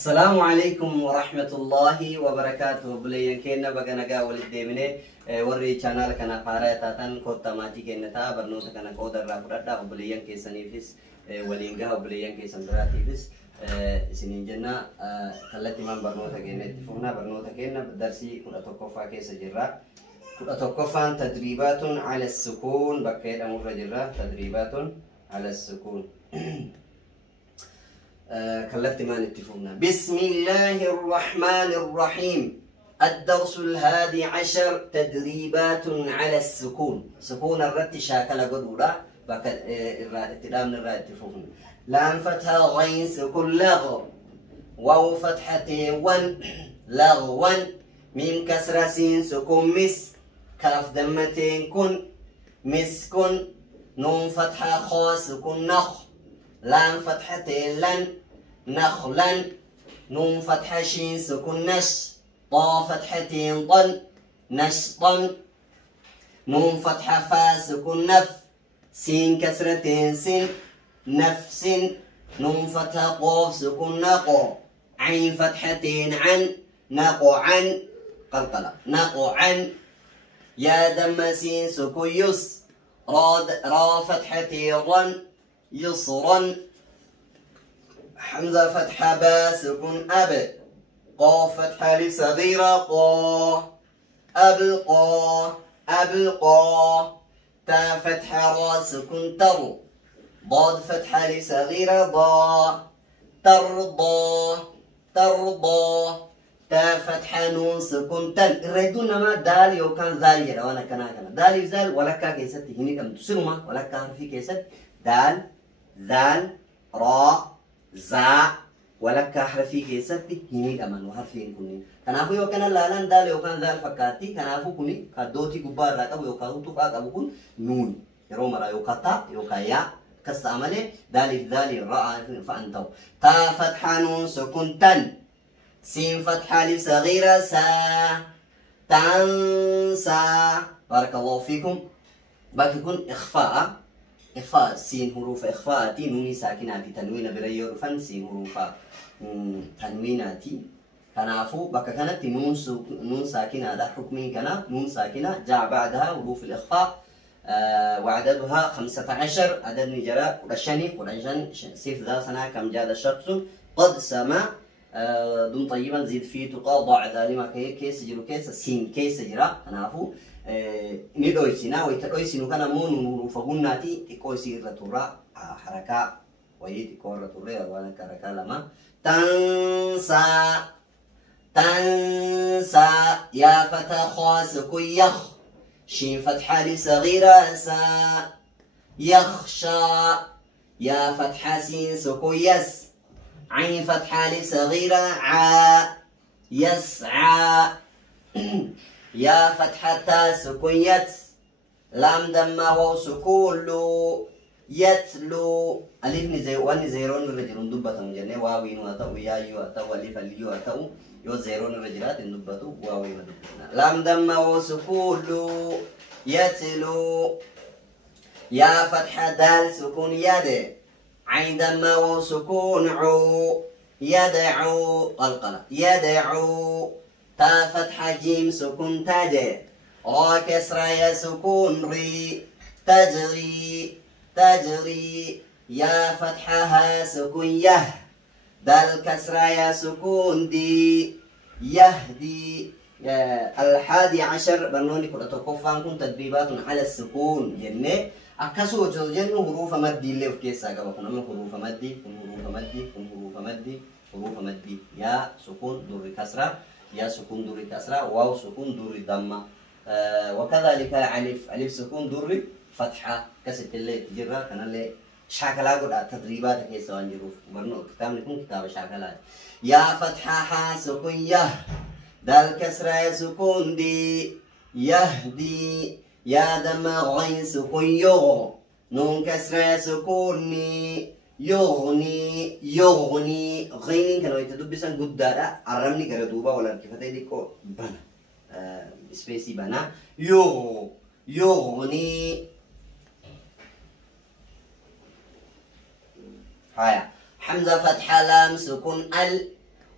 السلام عليكم ورحمة الله وبركاته. بلين كنا بجنا ولد ديمنه وري channel كنا فارة تاتن كوتا ماتي كنا تا برنوت كنا كودر رابردا وبلين كيسانيفيس ولينجا وبلين كيساندراتيفيس سنين جنا خلتي من برنوت كنا تفهمنا برنوت كنا بدرسي كنا توقفا كيسجرا كنا توقفان تدريبات على السكون بكير أمور جرا تدريبات على السكون. كلت ما نتفقنا. بسم الله الرحمن الرحيم. الدرس الهادي عشر تدريبات على السكون. سكون الرت شاكل قدورة بك اتلام الرات اتفقنا. لام فتحة غين سكون لغو. واو فتحة ون لغون. ميم كسرة سين سكون مس. كاف دمتين كن مسكن. نون فتحة خا سكون نخ. لام فتحة لن نخلا. نون فتحة شين سكون نش. طا فتحتين طن نشطا. نون فتحة فا سكون نف. سين كسرتين سن نفس. نون فتحة قاف سكون نقو. عين فتحتين عن نقعا قلقلة نقعا. يا دم سين سكون يس. را فتحتين رن يسرا. حمزة فتحة با سكون أب. قاف فتحة لصغيرة قا أبقى أبقى. تا فتحة را سكون تر. ضاد فتحة لصغيرة ضا ترضى ترضى. تا فتحة نون سكون تن. الردون ما دال يوكان ذال يلا وانا كنا دال يزال ولا كا كيست هني كم تسلمه ولا كا في كيست دال ذال راء زا ولا كحرفي كيست هني كمان وحرفين كوني كنافو يوكان لالان دال يوكان ذال فكاتي كنافو كوني كدوتي كبار راكب يوكاو توكا كابون نون يروم را يوكاتا يوكايا كستعمله دال ذال الراء فانتو. تا فتحة نون سكون تن. سين فتحة لصغيرة سا تنسى. بارك الله فيكم. باقي يكون إخفاء إخفاء سين حروف إخفاءاتي نوني ساكناتي تنوين بريور فن سين حروف تنويناتي كنافو بك كانت نون ساكنة هذا حكمي كنا نون ساكنة جاء بعدها حروف الإخفاء وعددها 15 عدد نجرا قرشاني قرشان سيف ذا سنة كم جاد الشخص قد سما دون طيبا زيد فيه تقاضع ذلك كيس جرو كيس سين كيس جرا كنافو ندويسنا ويتقويسنا كان مون فقلناتي تقويسي رتورا حركة ويد كور رتورا وانا كركا لما تنسى تنسى. يا فتى خاس يخ. شين فتحة لصغيرة سا يخشى. يا فتحة سين سكو يس. عين فتحة لصغيرة عا يسعى. يا فتحة تا سكون يت. لام دم واو سكون لو يتلو. ألف واني زيرون الرجلون دبة مجنة واوين واتو يا يو واتو ألف اليو واتو يو زيرون الرجلات دبة واوين ودبة. لام دم واو سكون لو يتلو. يا فتحة دال سكون يد. عين دم واو سكون عو يدعو قلقلة يدعو. تا فتحة جيم سكون تاج. را كسرة يا سكون ري تجري تجري. يا فتحة ها سكون يه. دال كسرة يا سكون دي يهدي. الحادي عشر برنوني كنا توقفان كن تدريبات على السكون جنة أكسو جنة حروف مدي اللي في كيسا كما كنا من حروف مدي كن حروف مدي كن حروف مدي حروف مدي. يا سكون دور كسرة يا سكون دور كسرة واو سكون دور ضمة وكذلك ألف ألف سكون دور فتحة كسر اللي تجرا كنا اللي شاكلات قد تدريبات كيسا ونجروف برنو كتاب نكون كتاب شاكلات. يا فتحة ها سكون يه. دال كسرة سكون دي يهدي. يا دم غين سكون يغ. نون كسرة سكون ني يغني يغني. غين كانوا يتدبسن قدارة عرمني كردوبة ولا كيفتي ديكو بنا سبيسي بنا يغني. هايا حمزة فتحة لام سكون ال.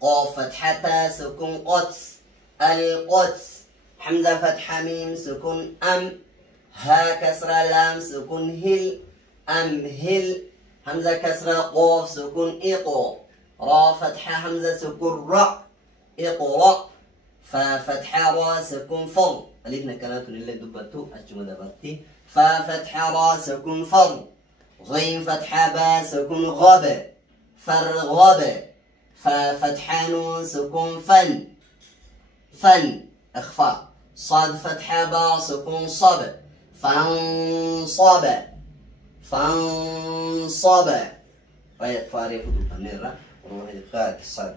قاف فتحة تا سكون قدس القدس. حمزة فتحة ميم سكون أم. ها كسرة لام سكون هل أمهل. حمزة كسرة قاف سكون إقو. را فتحة حمزة سكون را إقرأ. فا فتحة را سكون فر. ألفنا كانت اللي دبتو أجمع دبرتي. فا فتحة را سكون فر. غين فتحة با سكون غب فرغب. فا فتحة نون سكون فن فن إخفاء. صاد فتحة با سكون صب فانصب فانصب. طيب فاري فدو تنيرة روح القاعدة الصاد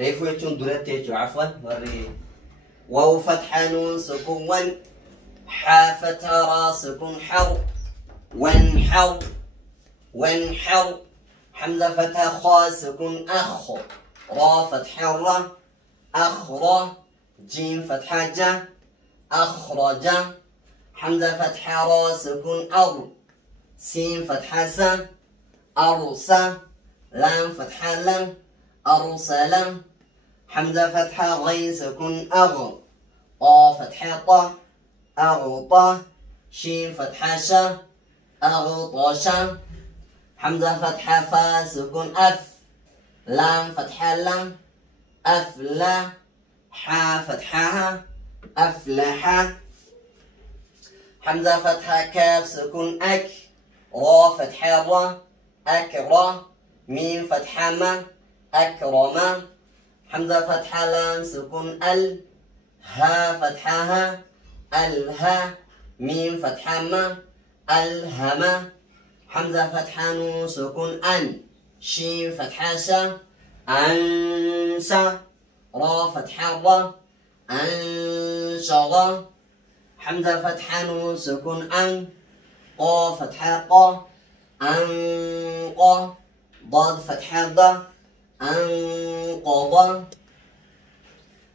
ريفو يتون دولتي عفوا وري. واو فتحة نون سكون ون. حا فتحة را سكون حر وانحر وانحر. حمزة فتحة خا سكون أخ. را فتحة را أخرى. جيم فتحة جا أخرج. حمزة فتحة را سكون أر. سين فتحة سا أرسى. لام فتحة لم أرسل. حمزة فتحة غين سكون أغ. طا فتحة طا أغطى. شين فتحة شا أغطش. حمزة فتحة فا سكون أف. لام فتحة لم أفلى. حا فتحة أفلح. حمزة فتحة كاف سكون أك. را فتحة را أكرى. ميم فتحة ما أكرم. حمزة فتحة لام سكون ال. ها فتحة ها ألها. ميم فتحة ما ألهم. حمزة فتحة نون سكون أن. شين فتحة شا أنشا. را فتحة را أنشر. حمزة فتحة نون سكون أن. قا فتحة قا أنقى. ضاد فتحة ضا أنقض.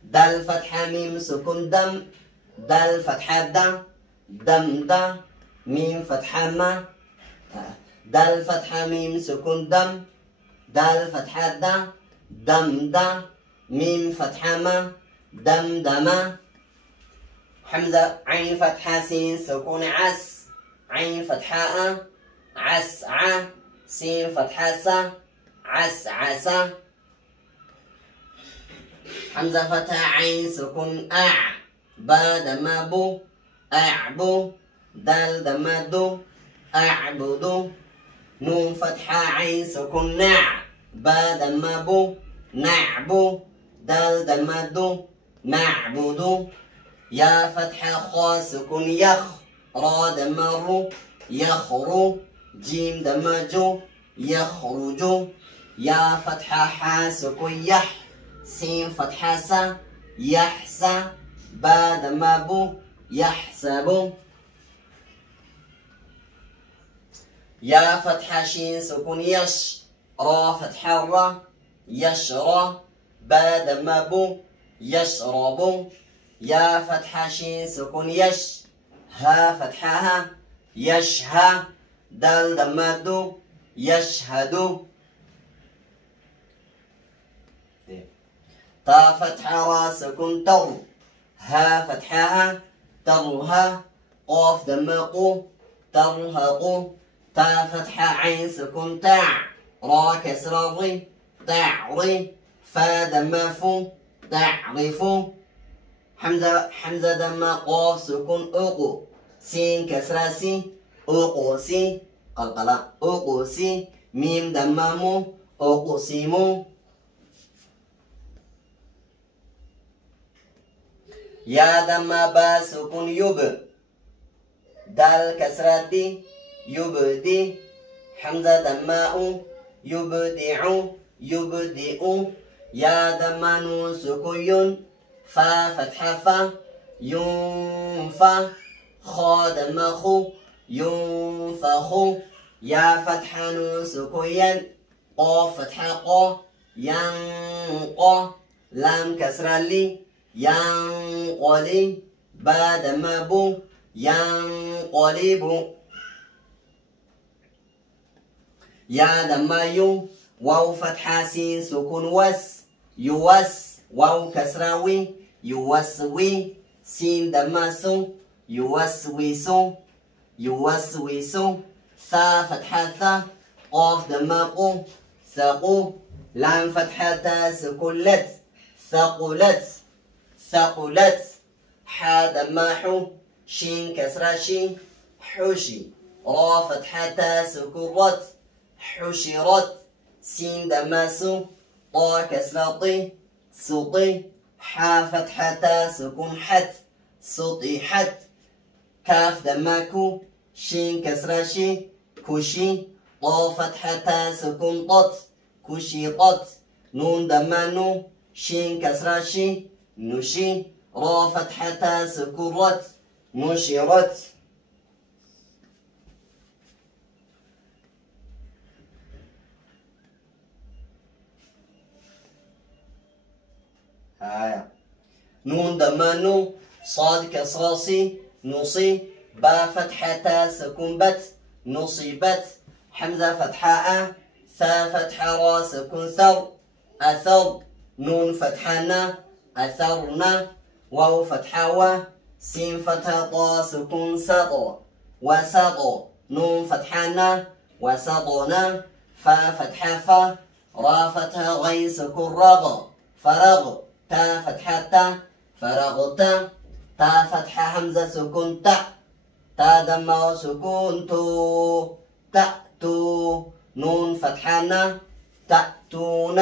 دال فتحة ميم سكون دم. دال فتحة دا دم دا. ميم فتحة ما. دال فتحة ميم سكون دم. دال فتحة دا دم دا. ميم فتحة ما دم دما. حمزة عين فتحة سين سكون عس. عين فتحة أ عس ع. سين فتحة سا عس عسا. حمزة فتحة عين سكون أع. با دما بو أعبو. دال دما دو أعبدو. نون فتحة عين سكون نع. با دما بو نعبو. دال دما دو نعبدو. يا فتحة خا سكون يخ. را دما رو يخرو. جيم دما جو يخرجو. يا فتحة حا سكون يح. سين فتحة سا يحسى. با دما بو يحسب. يا فتحة شين سكون يش. را فتحة را يشرى. با دما بو يشرب. يا فتحة شين سكون يش. ها فتحة ها يشهى. دال دما دو يشهد. تا فتحة را سكون تر. ها فتحة ها ترها. قاف دما قو ترهق. تا فتحة عين سكون تاع. را كسر ري تعري. فا دما فو تعرف. حمزة دما قاف سكون أقو. سين كسر سي أقوسي قلقلة أقوسي. ميم دما مو أقسمو. يا دما با سكون يب. دال كسر دي يبدي. حمزة دما يبدع يبدئ. يا دما نون سكون ين. فا فتحة فا ينفى. خا دما خو ينفخ. يا فتحة نون سكون ين. قا فتحة قا ينقى. لام كسر لي ينقلي. با دما بو ينقلب. يا دم يو واو فتحة سين سكون وس يوس واو كسراوي يوسوي سين دم سو يوسوسو يوسوسو ثا فتحة ثا قاف دم قو ثقو لام فتحة تا سكون لت ثقلت ثقلت حا دم حو شين كسرة شين حوشي را فتحة تا سكون رت حشرت سين دماسو طا كسرة طي سطي حا فتحة تا سكون حت سطيحت كاف دماكو شين كسرة شي كوشي طا فتحة تا سكون طت كوشيطت نون دمانو شين كسرة شي نشي را فتحة تا سكون رت نشرت نون دمانو صاد كسراسي نصي با فتحة سكون بت نصيبت حمزة فتحة ثا فتحة را سكون ثر أثر نون فتحة أثرنا واو فتحة و سين فتحة طا سكون سطو وسطو نون فتحة وسطنا فا فتحة فا را فتحة غين سكون رغ فرغ تا فتحة تا فرغت تا فتحة همزة سكون تا تا دم سكون تو تأتو نون فتحة تأتون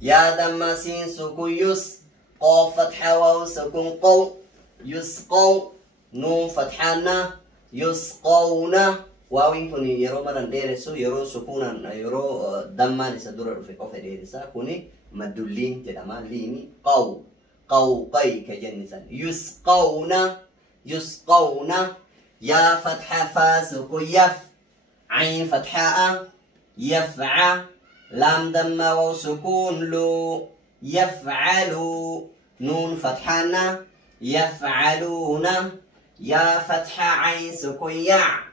يا دم سين سكون يس قاف فتحة واو سكون قو يسقو نون فتحة يسقون واوين كوني يرو مران ديرسو يرو سكونا يرو دما لسدور في قف ديرسا كوني مدلين جدما ليني قو قي كجنسان يسقون يا فتحة فا سكون يف عين فتحة يفع لام دم واو سكون لو يفعلوا نون فتحة يفعلون يا فتحة عين سكون يع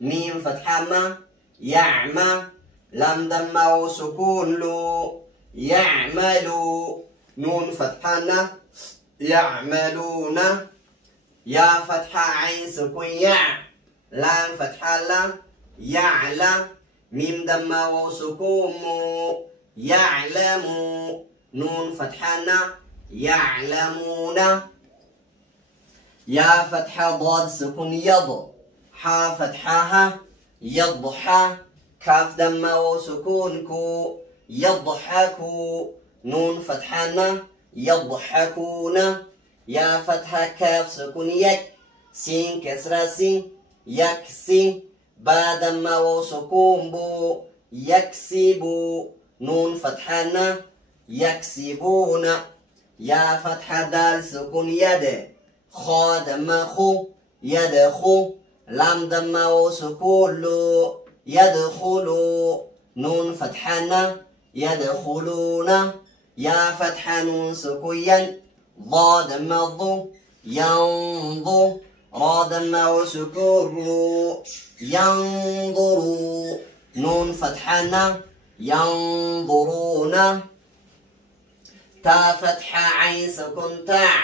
ميم فتحة ما يعمى لام دم واو سكون لو يعملوا نون فتحة يعملون يا فتحة عين سكون يع لام فتحة لا يعلى ميم دم واو سكون مو يعلموا نون فتحة يعلمون يا فتحة ضاد سكون يض حا فتحها يضحى كاف دم وسكون كو يضحكوا نون فتحنا يضحكون يا فتحة كاف سكون يك سين كسرة سين يكسي با دم وسكون بو يكسبوا نون فتحنا يكسبون يا فتحة دال سكون يد خا دم خو يدخو لام دم وسكون لو يدخلوا نون فتحنا يدخلون يا فتحة نون سكون ين ضا دم ضو ينضو را دم وسكون رو ينظروا نون فتحنا ينظرون تا فتحة عين سكون تع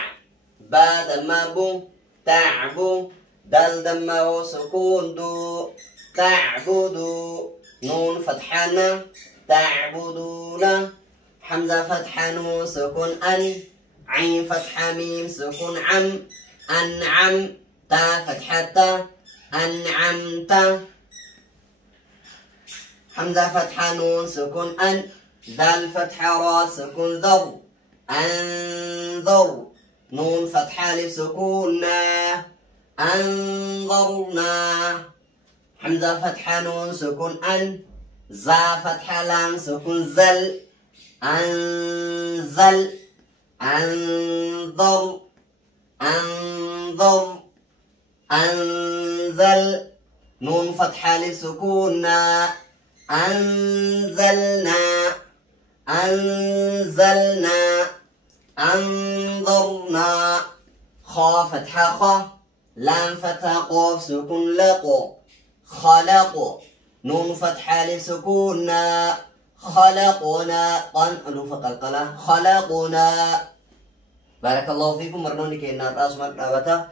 با دم بو تعبو دال دم وسكون دو تعبدوا نون فتحنا تعبدون حمزة فتحة نون سكون أن عين فتحة ميم سكون عم أنعم تا فتحة تا أنعمت حمزة فتحة نون سكون أن دال فتحة را سكون ذر أنذر نون فتحة ألف سكون نا أنظرنا حمزة فتحة نون سكون أن زا فتحة لام سكون زل أنزل أنظر أنظر أنزل نون فتحة لسكون أنزلنا أنزلنا أنظرنا خا فتحة خا لام فتح قاف سكون لقو خلق نون فتح ألف سكون خلقنا قن ألف قلقلة خلقنا. بارك الله فيكم مرنوني كينا راس مرتبطة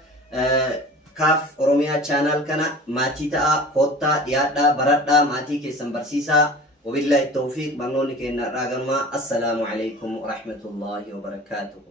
كاف أوروميه channel كنا ماتي تا كوتا ديادا بردا ماتي كيسن برسيسا وبالله التوفيق مرنوني كينا راغما. السلام عليكم ورحمة الله وبركاته.